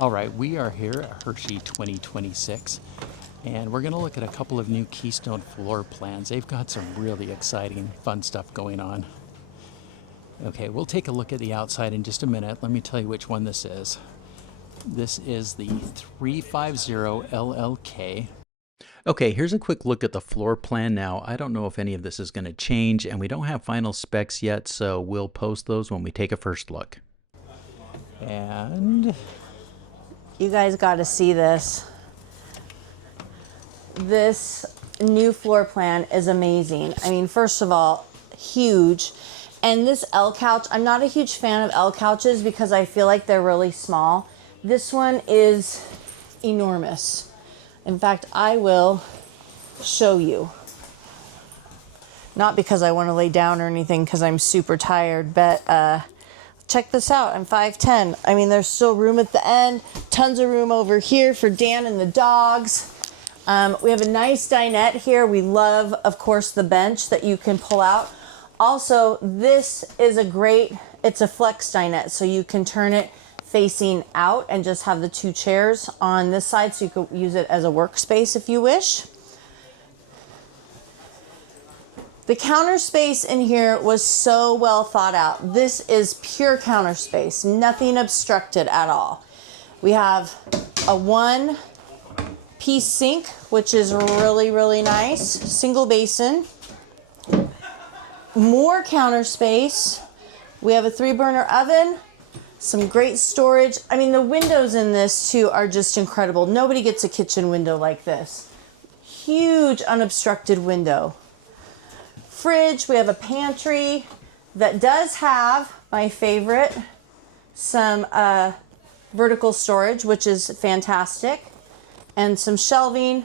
All right, we are here at Hershey 2026, and we're going to look at a couple of new Keystone floor plans. They've got some really exciting, fun stuff going on. Okay, we'll take a look at the outside in just a minute. Let me tell you which one this is. This is the 350LLK. Okay, here's a quick look at the floor plan now. I don't know if any of this is going to change, and we don't have final specs yet, so we'll post those when we take a first look. And you guys got to see this. This new floor plan is amazing. I mean, first of all, huge. And this L couch, I'm not a huge fan of L couches because I feel like they're really small. This one is enormous. In fact, I will show you. Not because I want to lay down or anything because I'm super tired, but check this out. I'm 5'10". I mean, there's still room at the end. Tons of room over here for Dan and the dogs. We have a nice dinette here. We love, of course, the bench that you can pull out. Also, this is it's a flex dinette, so you can turn it facing out and just have the two chairs on this side, so you could use it as a workspace if you wish. The counter space in here was so well thought out. This is pure counter space, nothing obstructed at all. We have a one-piece sink, which is really, really nice. Single basin. More counter space. We have a 3-burner oven. Some great storage. I mean, the windows in this too are just incredible. Nobody gets a kitchen window like this. Huge unobstructed window. Fridge, we have a pantry that does have, my favorite, some vertical storage, which is fantastic, and some shelving.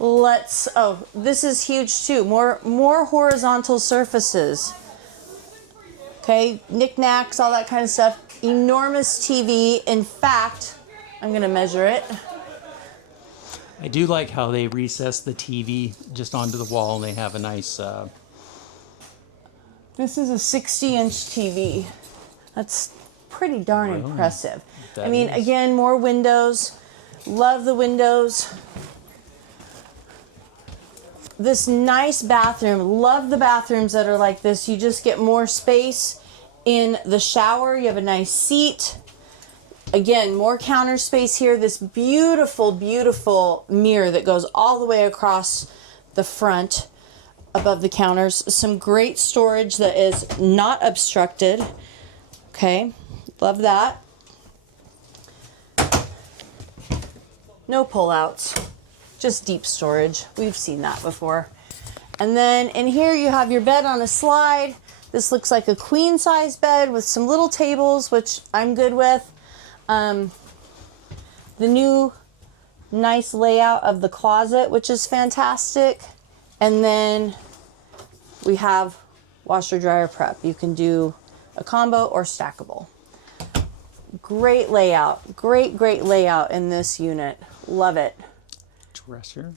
This is huge too. More horizontal surfaces. Okay, knickknacks, all that kind of stuff. Enormous TV. In fact, I'm gonna measure it. I do like how they recess the TV just onto the wall, and they have a nice... This is a 60-inch TV. That's pretty darn impressive. I mean, again, more windows. Love the windows. This nice bathroom. Love the bathrooms that are like this. You just get more space in the shower. You have a nice seat. Again, more counter space here. This beautiful, beautiful mirror that goes all the way across the front above the counters. Some great storage that is not obstructed. Okay, love that. No pullouts, just deep storage. We've seen that before. And then in here you have your bed on a slide. This looks like a queen size bed with some little tables, which I'm good with. The new nice layout of the closet, which is fantastic. And then we have washer dryer prep. You can do a combo or stackable. Great layout. Great layout in this unit. Love it. Dresser.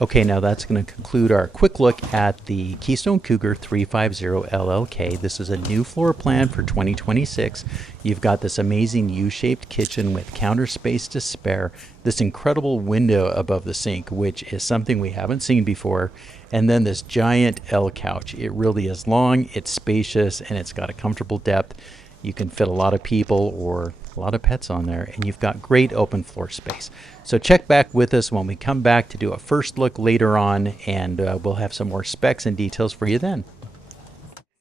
Okay, now that's going to conclude our quick look at the Keystone Cougar 350LLK. This is a new floor plan for 2026. You've got this amazing U-shaped kitchen with counter space to spare, this incredible window above the sink, which is something we haven't seen before, and then this giant L couch. It really is long, it's spacious, and it's got a comfortable depth. You can fit a lot of people or a lot of pets on there, and you've got great open floor space. So check back with us when we come back to do a first look later on, and we'll have some more specs and details for you then.